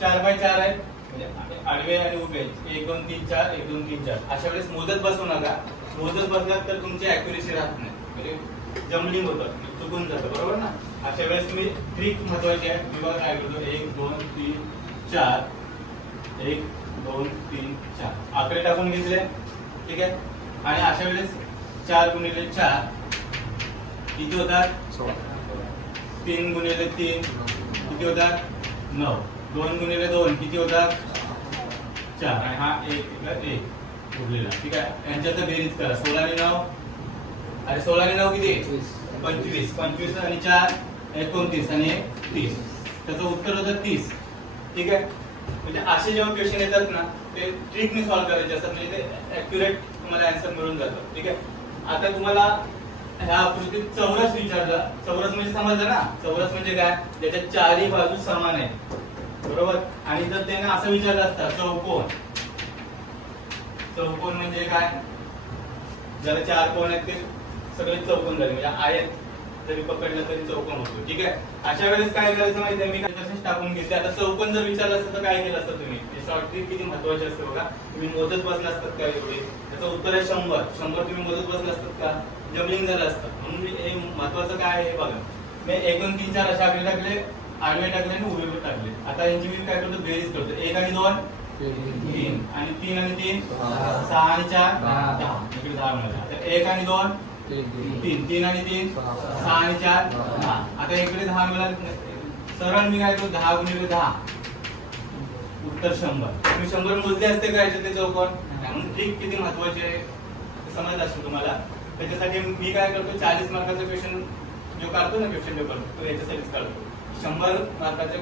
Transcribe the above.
4x4 आहे म्हणजे आडवे आणि उभे 1 2 3 4 1 2 3 4 अशा वेळेस मोजत बसू नका. मोजत बसलात तर तुमची ऍक्युरेसी राहत नाही म्हणजे जम्बलिंग होतं चुकून जातं बरोबर ना. अशा वेळेस तुम्ही ट्रिक महत्वाची आहे. मी बघा काय करतो 1 2 3 4 1 2 3 4 आकडे टाकून घेतले ठीक आहे. आणि अशा वेळेस 4 गुणिले 4 किती होतात 3 गुणिले 3 किती होतात 9 2 गुणिले 2 किती होतात 4 आणि हा 1 उरलेला ठीक आहे. यांच्यात बेरीज करा 16 आणि 9 अरे 16 आणि 9 किती 25 25 आणि 4 29 आणि 30 त्याचं उत्तर होतं 30 ठीक आहे. म्हणजे असे जेव्हा क्वेश्चन येतात ना ते ट्रिकने सॉल्व्ह करायचे असतात म्हणजे ते ऍक्युरेट तुम्हाला आन्सर मिळून जातं ठीक आहे. आता तुम्हाला ह्या आकृतीत चौरस विचारला. चौरस म्हणजे समजलं ना. चौरस म्हणजे काय ज्याच्या चारही बाजू समान आहे बरोबर. आणि जर त्याने असं विचारलं असतं चौकोन. चौकोन म्हणजे काय ज्याला 4 कोण आहेत ते सगळे चौकोन झाले म्हणजे आयत जरी पकडलं तरी चौकोन होतो ठीक आहे. अशा वेळेस काय करायचं माहिती आहे मी तसेच टाकून घेतले. आता चौकोन जर विचारलं असतं तर काय केलं असतं तुम्ही. शॉर्ट ट्रिक किती महत्वाची असते बघा. तुम्ही मोजत बसला असतात का एवढे त्याचं उत्तर आहे 100 तुम्ही मोजत बसला असतात का जम्बलिंग झालं असतं. म्हणून मी हे महत्वाचं काय आहे हे बघा. मी 1 2 3 4 अशा आकडे टाकले आडवे टाकले आणि उभे टाकले. आता यांची मी काय करतो बेरीज करतो 1 आणि 2 3 आणि 3 आणि 3 6 आणि 4 10 इकडे 10 मिळाला. तर 1 आणि 2 3 3 आणि 3 6 आणि 4 10. आता इकडे 10 मिळाला. सरळ मी काय करतो 10 गुणिले 10 उत्तर 100. तुम्ही 100 मोजले असते का याच्यात ते चौकोन. म्हणून ट्रिक किती महत्वाची आहे समजत असेल तुम्हाला. त्याच्यासाठी मी काय करतो 40 मार्काचा क्वेश्चन जो काढतो ना क्वेश्चन पेपर तो याच्यासाठीच काढतो. 100 मार्काचा